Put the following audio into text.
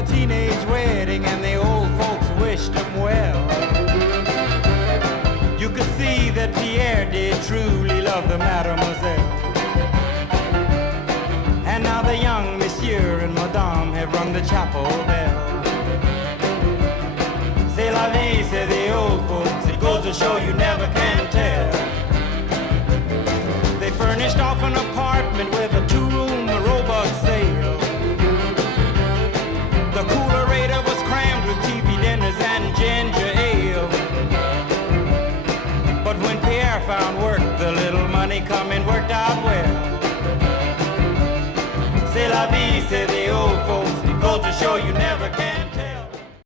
a teenage wedding and the old folks wished him well. You could see that Pierre did truly love the mademoiselle. And now the young monsieur and madame have rung the chapel bell. C'est la vie, say the old folks, it goes to show you never can tell. They furnished off an apartment with a two-room robot sale. The coolerator was crammed with TV dinners and ginger ale. But when Pierre found work, the little money coming worked out well. C'est la vie, say the old folks, it goes to show you never can